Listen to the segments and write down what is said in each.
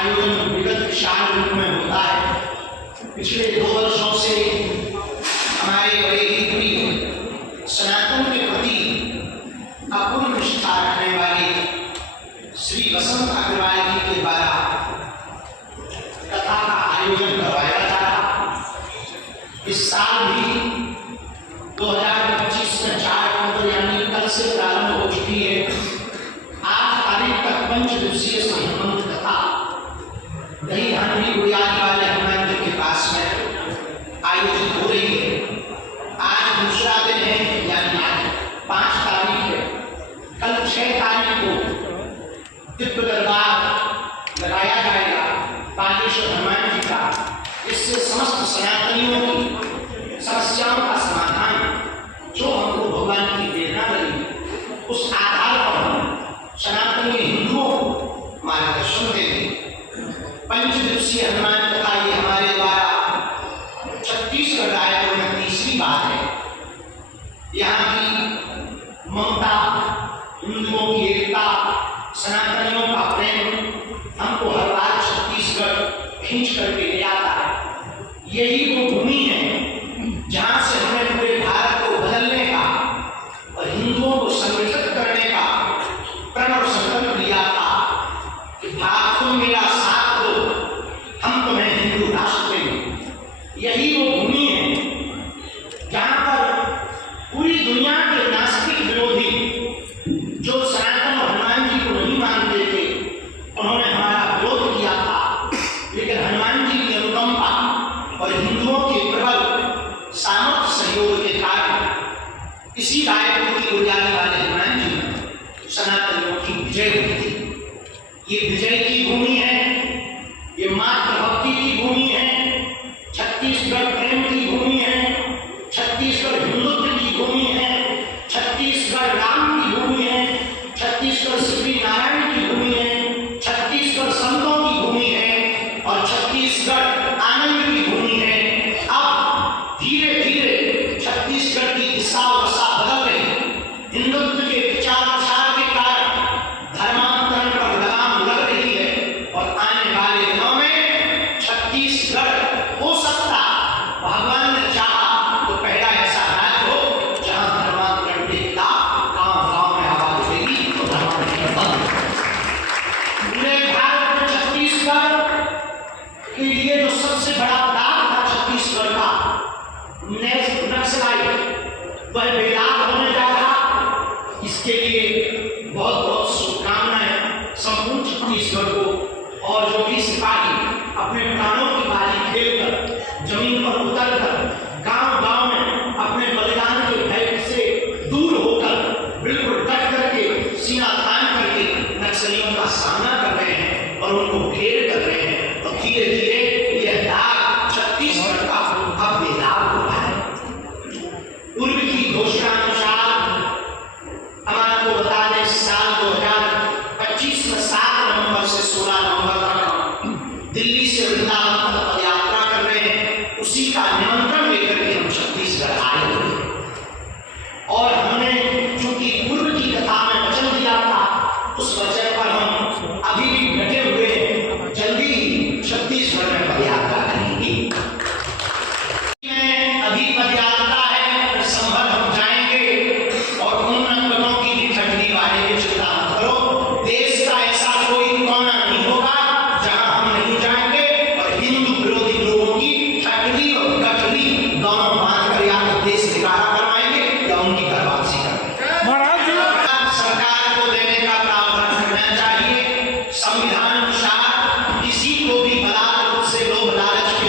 आयोजन विगत विशाल रूप में होता है। पिछले 2 वर्षों से हमारे बड़े ही प्रिय सनातन के प्रति अपूर्ण निष्ठा रखने वाले श्री वसंत अग्रवाल जी के द्वारा कथा का आयोजन करवाया जा रहा। इस साल भी 2025 में 4 अक्टूबर यानी कल से प्रारंभ हो चुकी है। 8 तारीख तक 5 दिवसीय संबंध कथा दही हांडी बुनियाद वाले हनुमान जी के पास में आयोजित हो रही है। आज दूसरा दिन है यानी आज 5 तारीख है। कल 6 तारीख को दिव्य दरबार लगाया जाएगा बागेश्वर हनुमान जी का। इससे समस्त सनातनियों की समस्याओं का समाधान जो हमको भगवान की प्रेरणा लगी उस आधार पर हम सनातनी हिंदुओं को मार्गदर्शन देंगे। 5 दिवसीय हनुमान कथा ये हमारे द्वारा छत्तीसगढ़ रायपुर में तीसरी बार है। यहाँ की ममता, हिंदुओं की एकता, सनातनियों का प्रेम हमको हर बार छत्तीसगढ़ खींच करके ले आता है। यही वो भूमि है जहाँ से हमें पूरे भारत को बदलने का और हिंदुओं को संगठित करने का प्रण और संकल्प लिया था कि भारत तुम मेरा साथ दो, हम तुम्हें हिंदू राष्ट्र देंगे। यही वो भूमि है जहाँ पर पूरी दुनिया के नास्तिक विरोधी जो सनातन और हनुमान जी को नहीं मानते थे उन्होंने हमारा विरोध किया था, लेकिन हनुमान जी की अनुकंपा और हिंदुओं के प्रबल सामर्थ्य सहयोग के कारण इसी रायपुर की उजाले वाले हनुमान जी में सनातनियों की विजय हुई थी। ये विजय की भूमि है, ये मातृभक्ति की भूमि है, छत्तीसगढ़ प्रेम की भूमि है, छत्तीसगढ़ हिंदुत्व की भूमि है, छत्तीसगढ़ राम की भूमि है, छत्तीसगढ़ श्री नारायण की भूमि है, छत्तीसगढ़ संतों की भूमि है और छत्तीसगढ़ आनंद की भूमि है। अब धीरे धीरे छत्तीसगढ़ की दिशा दशा बदल रही है। हिंदुत्व के विचार प्रसार के कारण धर्मांतरण पर लगाम लग रही है और आने वाले दिनों में छत्तीसगढ़ हो सकता भगवान ने चाहा तो पहला ऐसा राज्य हो जहां धर्मांतरण के खिलाफ गांव में आवाज उठेगी तो धर्मांतरण बंद। पूरे भारत में छत्तीसगढ़ के लिए जो सबसे बड़ा दाग था छत्तीसगढ़ का नक्सलाइट वह बेदाग होने जा रहा। इसके लिए बहुत बहुत शुभकामनाएं संपूर्ण छत्तीसगढ़ को। और जो भी सिपाही अपने प्राणों की बाजी खेलकर जमीन पर उतरकर गांव-गांव में अपने बलिदान के भय से दूर होकर बिल्कुल डट करके सीना तान करके नक्सलियों का सामना कर रहे हैं और उनको घेर कर रहे हैं, तो धीरे धीरे यह दाग छत्तीसगढ़ का अब बेदाग हो रहा है। पूर्व की घोषणा अनुसार हम आपको बता दें साल 2025 में 7 नवंबर से 16 नवंबर तक दिल्ली से वृंदावन तक पदयात्रा कर रहे हैं। उसी का निमंत्रण लेकर के हम छत्तीसगढ़ आए हुए और हमने चूंकि पूर्व की कथा में वचन दिया था उस वचन पर हम अभी भी डटे हुए हैं। जल्दी ही छत्तीसगढ़ में पदयात्रा करेंगे। अभी पदयात्रा है, फिर संभल हम जाएंगे और उन नंबरों की भी ठंडी वाले की चिंता मत करो। देश का ऐसा कोई कोना नहीं होगा जहां हम नहीं जाएंगे और हिंदू विरोधी लोगों की ठंडी और कठरी दोनों बांध कर या तो देश निकाला करवाएंगे या उनकी घर वापसी करेंगे। सरकार को देने का प्रावधान करना चाहिए। संविधान अनुसार किसी को भी बलात्कार रूप से लोभ लालच के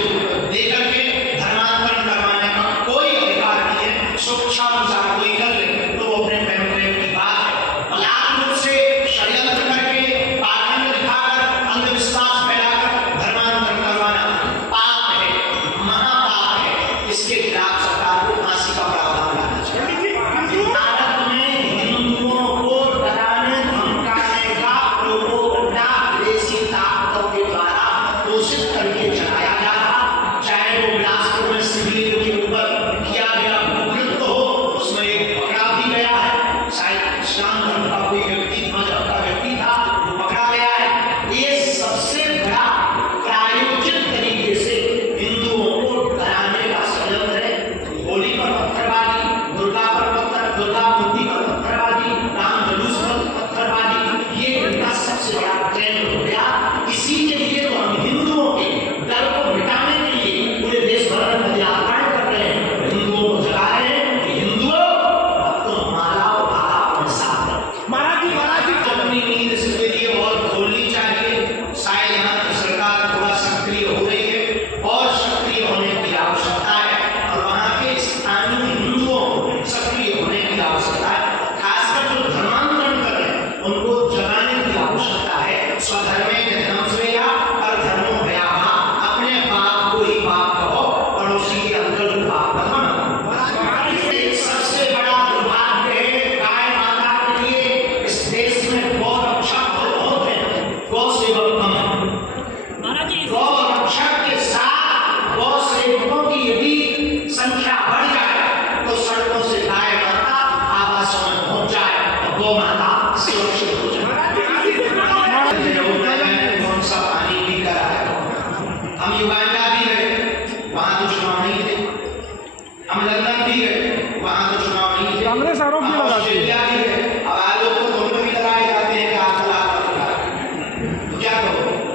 देकर के धर्मांतरण करवाने का कोई अधिकार नहीं है। सुरक्षा अनुसार कोई कर ले तो वो अपने प्रेम की बात है। बलात्कार रूप से षड्यंत्र करके पाखंड दिखाकर अंधविश्वास फैलाकर धर्मांतरण करवाना पाप है, महापाप है। इसके खिलाफ सरकार को फांसी का प्रावधान करना चाहिए। भारत में हिंदुओं को डराने धमकाने का प्रोपोगंडा विदेशी ताकतों के द्वारा घोषित करके चलाया जा रहा। चाहे वो बिलासपुर में शिवलिंग के ऊपर किया गया भूकृत्य हो, उसमें एक पकड़ा भी गया है। शायद इस्लाम धर्म का कोई व्यक्ति, मजहब का व्यक्ति था, वो पकड़ा गया है। ये सबसे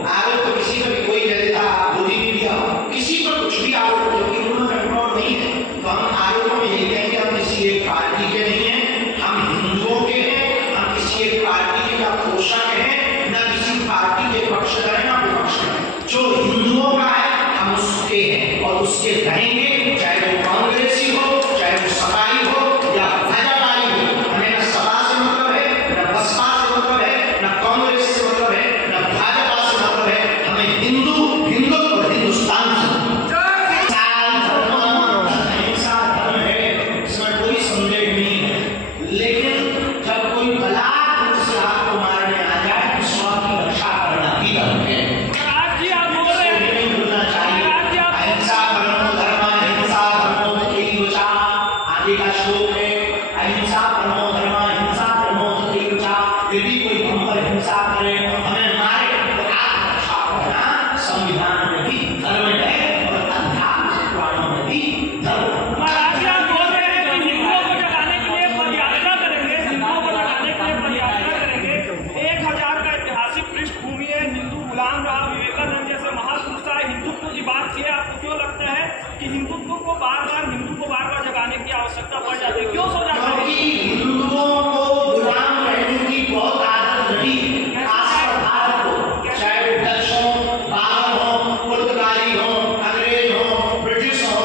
आरोप तो किसी पर भी कोई कह देता मोदी ने दिया, किसी पर कुछ भी आरोप जो कि उन्होंने कंट्रोल नहीं है, तो हम आरोपों में यही कहेंगे हम किसी एक पार्टी के नहीं है, हम हिंदुओं के हैं, हम किसी एक पार्टी के ना पोषक हैं, न किसी पार्टी के पक्षधर हैं, ना विपक्ष हैं। जो हिंदुओं का है हम उसके हैं और उसके रहेंगे, चाहे वो कांग्रेसी हो, चाहे वो सपाई हो या भाजपाई हो। हमें न सपा से मतलब है, न बसपा से मतलब है, न कांग्रेस से मतलब है, न भाजपा से मतलब है। हमें हिंदू और हिंदुस्तान से अहिंसा धर्म है, इसमें कोई संदेह नहीं है। लेकिन जब कोई बलात्कार से आपको मारने आ जाए तो स्व की रक्षा करना भी धर्म है। आगे का श्लोक है, अहिंसा परमो धर्म, हिंसा परमो धर्म। यदि कोई हम पर हिंसा करे, हमें मारे, तो आत्मरक्षा करना संविधान में भी धर्म है और अध्यात्म पुराणों में भी धर्म है। महाराज जी आप बोल रहे हैं कि हिंदुओं को जगाने के लिए पदयात्रा करेंगे, हिंदुओं को जगाने के लिए पदयात्रा करेंगे। 1000 का ऐतिहासिक पृष्ठभूमि है, हिंदू गुलाम रहा, विवेकानंद जैसे महापुरुष आए, हिंदुत्व की बात की है। आपको क्यों लगता है कि हिंदू को बार बार जगाने की आवश्यकता पड़ जाती है? क्यों हो जाता है? हिंदुओं को गुलाम रहने की बहुत आदत रही, खासकर भारत को, चाहे वो डच हो, बाबर हो, पुर्तगाली हो, अंग्रेज हो, ब्रिटिश हो,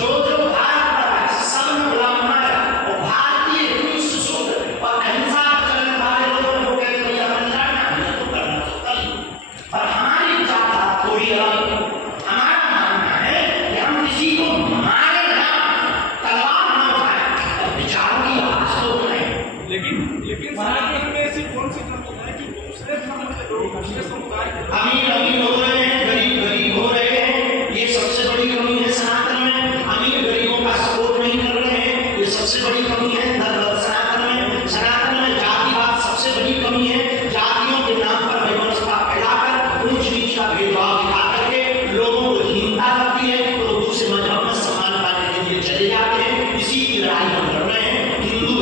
जो भारत पर है सब में गुलाम बनाया। और भारतीय हिंदू सुसूत्र और अहिंसा पर चलने वाले लोगों को कहते हैं हमें लड़ना है तो करना तो कर। और हमारी विचारधारा थोड़ी अलग, हमारा मानना है कि हम किसी को मारे ना, तलवार ना उठाएं और विचारों की आवाज तो उठाएं। लेकिन समाज में ऐसी कौन सी धर्म है कि दूसरे धर्म के लोग, दूसरे समुदाय के लोग अमीर हो रहे हैं, गरीब हो रहे हैं, ये सबसे बड़ी कमी है सनातन में। अमीर गरीबों का सपोर्ट नहीं कर रहे हैं, ये सबसे बड़ी कमी है सनातन में। सनातन में जातिवाद सबसे बड़ी कमी है। जातियों के नाम पर व्यवस्था फैलाकर ऊंच नीच का भेदभाव दिखा करके लोगों को हीनता लगती है, तो दूसरे मजहब में सम्मान पाने के लिए चले जाते हैं। इसी की लड़ाई हम लड़ रहे हैं। हिंदू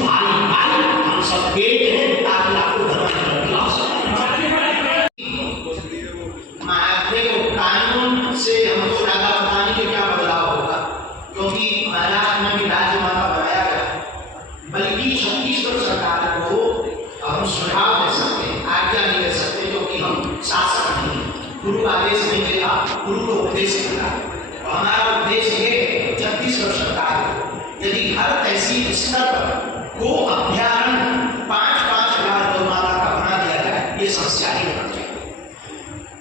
भाई भाई हम सब एक हैं, ताकि आपको धर्म की कानून से हमको ज्यादा बताने के क्या बदलाव होगा, क्योंकि महाराष्ट्र में भी राजमाता बनाया गया। बल्कि छत्तीसगढ़ सरकार को हम सुझाव दे सकते हैं, आज्ञा नहीं दे सकते, क्योंकि हम शासक नहीं, गुरु आदेश नहीं देगा, गुरु को उपदेश देगा। तो हमारा उद्देश्य ये है छत्तीसगढ़ सरकार को यदि हर तहसील स्तर पर गो अभ्यारण्य 5,000 गौ माता का बना दिया जाए, ये समस्या ही होना चाहिए।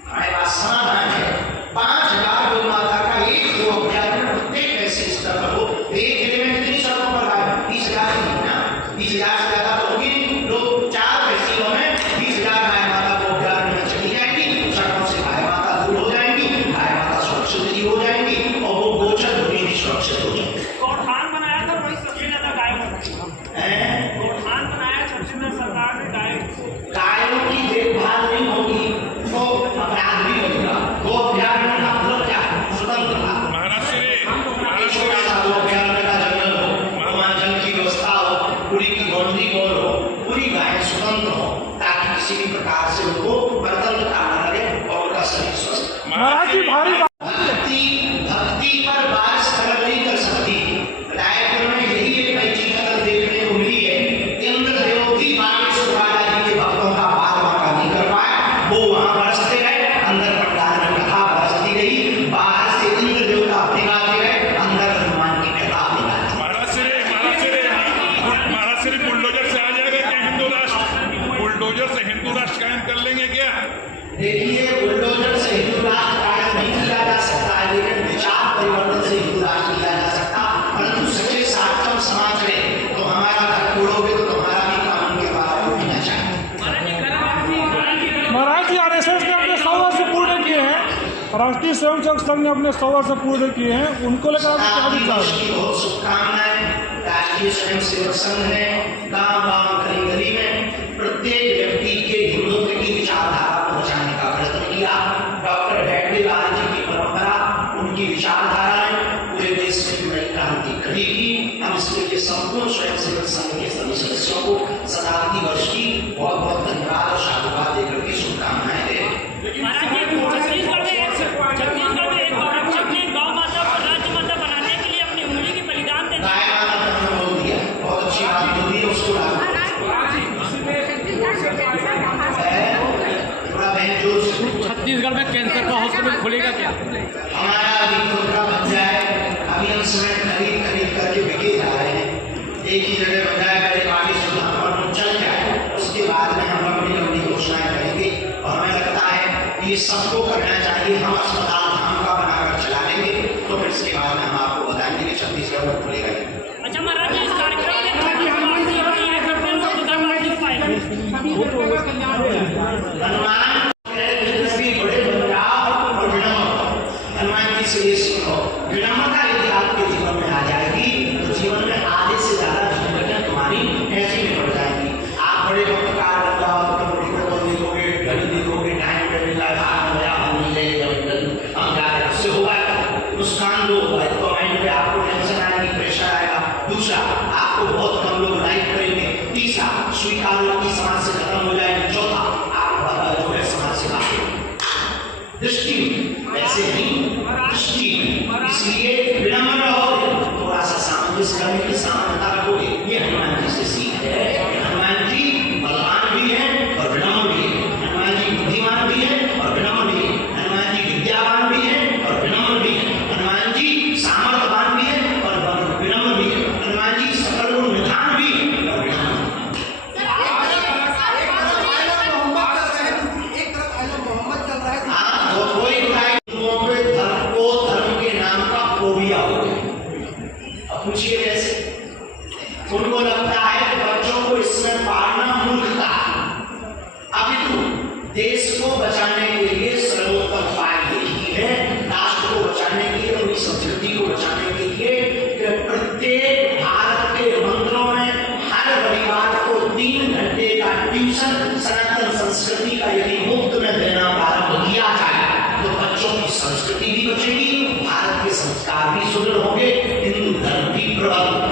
हमारे पास समाधान है, 5,000 गौ माता का एक गो अभ्यारण्य प्रत्येक तहसील स्तर पर हो। एक जिले में कितनी सड़कों पर गाय? 20,000 नहीं ना, 20,000 से ज्यादा तो होगी। लोग 4 तहसीलों में 20,000 गाय माता को अभ्यारण्य में चली जाएंगी, सड़कों से गाय माता दूर हो जाएंगी, गाय माता सुरक्षित भी हो जाएंगी और वो गोचर भूमि भी सुरक्षित हो जाएगी। गौठान बनाया था, वही सबसे ज्यादा गाय गौठान बनाया छत्तीसगढ़ सरकार ने। गायों की देखभाल नहीं होगी तो अपराध भी होगा। गो अभ्यारण्य का मतलब क्या है? स्वतंत्रता। छोटा सा गो अभ्यारण्य का जंगल हो, वहाँ जल की व्यवस्था हो, पूरी की बाउंड्री वॉल हो, पूरी गायें स्वतंत्र हो, ताकि किसी भी प्रकार से उनको परतंत्रता न लगे और उनका शरीर स्वस्थ। भक्ति पर बारिश कलर नहीं कर सकती। रायपुर में यही एक नई चीज अगर देखने को मिली है, इंद्रदेव भी बागेश्वर राजा जी के भक्तों का बार बार नहीं कर पाया। वो वहां बरसते गए, अंदर पंडाल में कथा बरसती रही, बाहर से इंद्र देवता भिगाते गए, अंदर हनुमान की कथा भिगाती। महाराज सिर्फ बुलडोजर से आ जाएगा क्या हिंदू राष्ट्र? बुलडोजर से हिंदू राष्ट्र कायम कर लेंगे क्या? देखिए, बुलडोजर से हिंदू राष्ट्र कायम नहीं किया जा सकता है, लेकिन विचार परिवर्तन से हिंदू राष्ट्र किया जा सकता। परंतु सच्चे सार्थक समाज में तो हमारा घर तोड़ोगे तो तुम्हारा भी कानून के बाहर होना चाहिए। महाराज जी आरएसएस ने अपने 100 वर्ष पूर्ण किए हैं, राष्ट्रीय स्वयंसेवक संघ ने अपने 100 वर्ष पूर्ण किए हैं, उनको लेकर आपको क्या विचार है? बहुत शुभकामनाएं। राष्ट्रीय स्वयंसेवक संघ ने गांव-गांव, गली-गली में प्रत्येक व्यक्ति के हिंदुत्व की विचारधारा पहुंचाने का प्रयत्न किया। डॉक्टर हेडगे लाल जी की परंपरा, उनकी विचारधाराएं पूरे देश में नई क्रांति खड़ी की। हम इसके लिए संपूर्ण स्वयंसेवक संघ के सभी सदस्यों को शताब्दी वर्ष की बहुत बहुत धन्यवाद और साधुवाद देकर के शुभकामनाएं दें। जोर से छत्तीसगढ़ में कैंसर का हॉस्पिटल खुलेगा क्या? हमारा अभी खुदरा बन जाए, अभी हम समय खरीद करके बिके जा रहे हैं। एक ही जगह बन जाए, पहले पानी सुधार चल जाए, उसके बाद में हम अपनी लंबी घोषणाएं करेंगे। और हमें लगता है ये सबको करना चाहिए। हम अस्पताल धाम का बनाकर चला लेंगे, तो फिर इसके बाद में हम आपको बताएंगे कि छत्तीसगढ़ में खुलेगा। अच्छा महाराज जी, इस कार्यक्रम में हनुमान जी से ये सीखो, विनम्रता यदि आपके जीवन में आ जाएगी तो जीवन में आधे से ज्यादा जिंदगियां तुम्हारी ऐसी ही बढ़ जाएंगी। आप बड़े पत्रकार बन जाओ, देखोगे घड़ी देखोगे, टाइम टेबल का भाग हो गया, हम नहीं लेंगे, हम जा रहे हैं, उससे होगा नुकसान दो होगा। तो माइंड पे आपको टेंशन आएगी, प्रेशर आएगा। दूसरा, आपको बहुत कम लोग लाइक करेंगे। तीसरा, स्वीकार की समाज से खत्म हो जाएगी। चौथा, आप जो है समाज से बाहर दृष्टि ऐसे नहीं, दृष्टि इसलिए विनम्र रहोगे, थोड़ा सा सामंजस्य करने की सामर्थ्यता रखोगे। ये हनुमान जी से सीख है। हनुमान जी बलवान भी है और विनम्र भी है। हनुमान जी बुद्धिमान भी है और विनम्र भी है। हनुमान जी विद्यावान भी है और विनम्र भी है। हनुमान जी सामर्थ्यवान भी है और विनम्र भी है। हनुमान जी सकल गुण निधान भी है और विनम्र। पूछिए कैसे? उनको लगता है कि बच्चों को इसमें पालना मूर्खता। अपितु देश को बचाने के लिए सर्वोत्तम उपाय यही है, राष्ट्र को बचाने के लिए, अपनी संस्कृति को बचाने के लिए प्रत्येक भारत के मंदिरों में हर रविवार को 3 घंटे का ट्यूशन सनातन संस्कृति का यदि मुफ्त में देना प्रारंभ किया जाए तो बच्चों की संस्कृति भी बचेगी, भारत के संस्कार भी सुदृढ़ होंगे, हिंदू धर्म भी प्रबल होगा।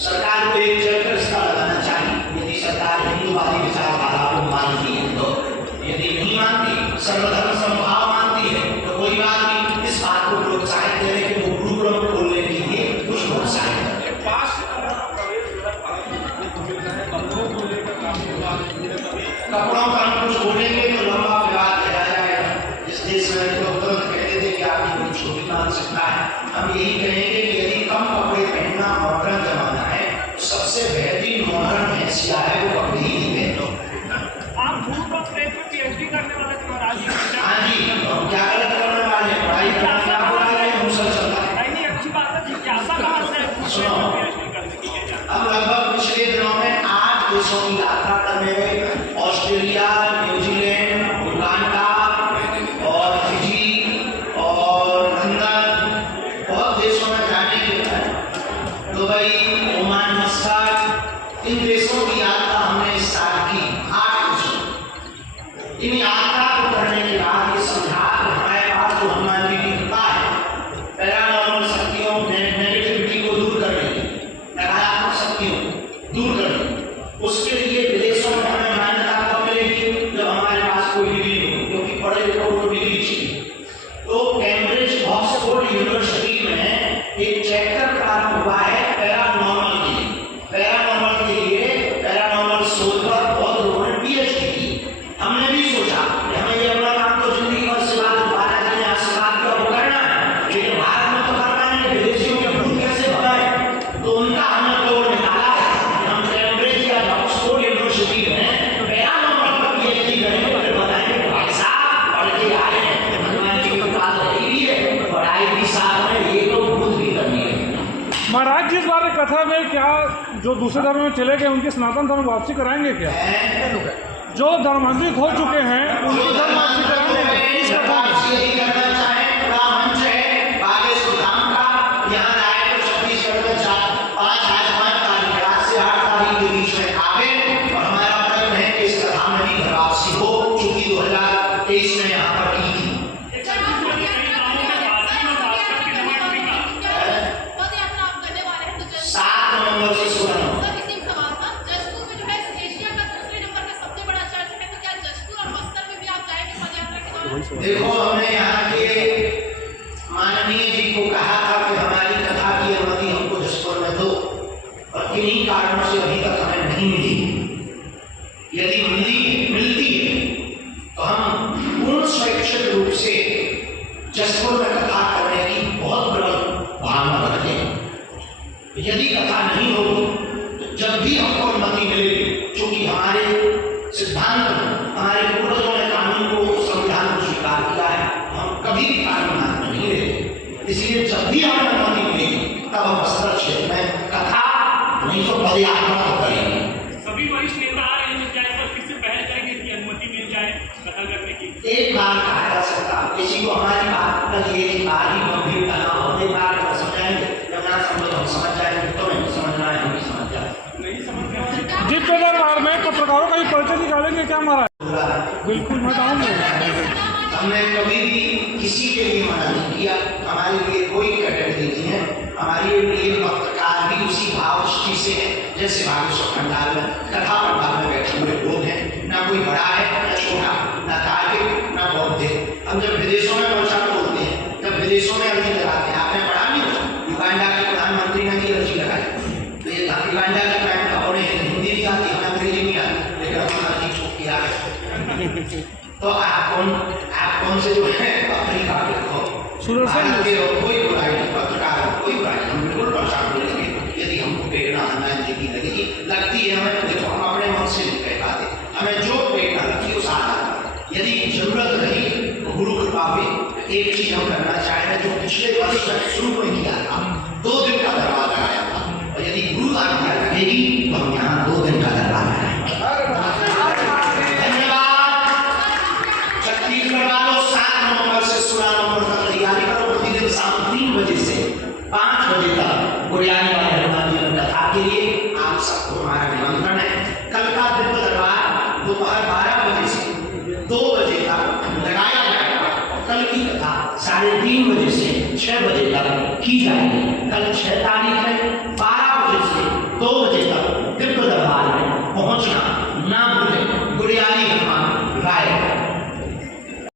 सरकार को एक चक्कर इसका लगाना चाहिए। यदि सरकार हिंदूवादी विचारधारा को मानती है तो, यदि नहीं मानती, सर्वधर्म समभाव मानती है तो कोई बात नहीं, इस बात को प्रोत्साहित करें कि वो गुरुकुलम खोलने के लिए कुछ प्रोत्साहित करें। कपड़ों का हम कुछ बोलेंगे तो लंबा विवाद किया जाएगा। इस देश में तो तुरंत कहते थे कि आपकी कोई छोटी मान सकता है। हम यही कहेंगे कि यदि कम कपड़े पहनना मॉडर्न जमाना है तो सबसे बेहतरीन मॉडर्न हैसिया है वो कपड़े ही पहनो। आप भूत और प्रेत में पीएचडी करने वाले थे महाराज जी। हाँ जी, हम क्या गलत करने वाले हैं? पढ़ाई करना क्या बुरा है? मुसल चलता है। नहीं, अच्छी बात है। जिज्ञासा कहाँ से सुनो, हम लगभग पिछले दिनों में 8 देशों की यात्रा करने गए। ऑस्ट्रेलिया, न्यूजीलैंड, युगांडा और फिजी और लंदन, बहुत देशों में जाने के बाद दुबई, ओमान, मस्कट, इन देशों की यात्रा हमने इस साल की 8 देशों। इन यात्रा को करने के बाद ये समझा कि हमारे पास जो हनुमान जी की कृपा है, पैरानॉर्मल शक्तियों, नेगेटिविटी को दूर करने की, नकारात्मक शक्तियों दूर करने, उसके लिए विदेशों में हमें मान्यता कब मिलेगी? जब हमारे पास कोई डिग्री हो, क्योंकि पढ़े लिखों को डिग्री चाहिए। तो कैम्ब्रिज ऑक्सफोर्ड यूनिवर्सिटी में एक चैप्टर प्रारंभ हुआ है पैरानॉर्मल के लिए। पैरानॉर्मल के लिए पैरानॉर्मल शोध पर बहुत लोगों ने पीएचडी की। हमने भी सोचा कि हमें ये अपना काम तो जिंदगी भर सेवा दोबारा जाने आशीर्वाद का वो करना है, लेकिन भारत में तो करना है कि विदेशियों के भूत कैसे भगाए। तो उनका हमने तोड़ निकाला है। हम कैम्ब्रिज या ऑक्सफोर्ड यूनिवर्सिटी में पैरानॉर्मल पर पीएचडी करेंगे, फिर बताएंगे भाई साहब पढ़ के आए हैं, हनुमान जी की बात रही भी है, पढ़ाई भी साथ में, ये तो भूत भी करनी है। महाराज जी इस बारे कथा में क्या जो दूसरे धर्म में चले गए उनकी सनातन धर्म वापसी कराएंगे क्या? जो धर्मांतरित हो चुके हैं उनकी धर्म वापसी कराएंगे क्या? इस कथा में देखो, हमने यहाँ के माननीय जी को कहा था कि हमारी कथा की अनुमति हमको जसपुर में दो, और किन्हीं कारणों से अभी तक हमें नहीं मिली। यदि मिलती है तो हम पूर्ण स्वैच्छिक रूप से जसपुर में कथा करने की बहुत प्रबल भावना रखते हैं। यदि कथा नहीं होगी तो जब भी हमको अनुमति मिलेगी, चूंकि हमारे सिद्धांत हमारे पूर्वजों ने कानून को संविधान को स्वीकार किया है, हम कभी भी कानून हाथ में नहीं लेते। इसलिए जब भी हमें अनुमति मिलेगी तब हम बस्तर क्षेत्र में कथा नहीं तो पदयात्रा तो करेंगे। सभी वरिष्ठ नेता आ रहे हैं, क्या इस पर फिर से पहल करेंगे कि अनुमति मिल जाए कथा करने की? एक बार कहा जा सकता, किसी को हमारी बात का ये बात ही गंभीरता ना हो, एक बार हम समझाएंगे, जब ना समझ हम समझ जाएंगे, तो नहीं समझना है हम भी समझ जाए। नहीं समझ रहे जिस दरबार में पत्रकारों का भी परिचय निकालेंगे क्या महाराज? बिल्कुल मैं बताऊंगा। हमने कभी भी किसी के लिए मना नहीं किया, हमारे लिए कोई कैटेगरी नहीं है। हमारे लिए पत्रकार भी उसी भाव दृष्टि से है जैसे बागेश्वर पंडाल में कथा पंडाल में बैठे हुए लोग हैं। ना कोई बड़ा है ना छोटा, ना तार्किक ना बौद्धिक। हम जब विदेशों में मोर्चा बोलते हैं, जब विदेशों में अर्जी लगाते हैं, आपने पढ़ा नहीं, युगांडा के प्रधानमंत्री ने भी अर्जी लगाई, तो ये युगांडा के पैंट कपड़े हिंदी भी आती, हमें अंग्रेजी नहीं आती, लेकिन हम अर्जी छूट किया। तो आप कौन से जो है अफ्रीका के हो, भारत के हो, कोई बुराई नहीं, पत्रकार हो, कोई बुराई नहीं, हम बिल्कुल परेशान करेंगे यदि हमको प्रेरणा हमें देती लगती है। हमें देखो, हम अपने मन से नहीं कह पाते, हमें जो प्रेरणा लगती है उस आधार। यदि जरूरत रही तो गुरु कृपा हुई एक चीज हम करना चाह रहे हैं जो पिछले वर्ष शुरू में किया था, 2 दिन का दरबार लगाया था, और यदि गुरु आज्ञा लगेगी तो हम यहाँ 2 दिन का दरबार लगाएंगे। शाम 3 बजे से 5 बजे तक गुड़ियानी वाले हनुमान जी में कथा के लिए आप सबको हमारा निमंत्रण है। कल का दिव्य दरबार दोपहर 12 बजे से 2 बजे तक लगाया जाएगा और कल की कथा 3:30 बजे से 6 बजे तक की जाएगी। कल 6 तारीख है।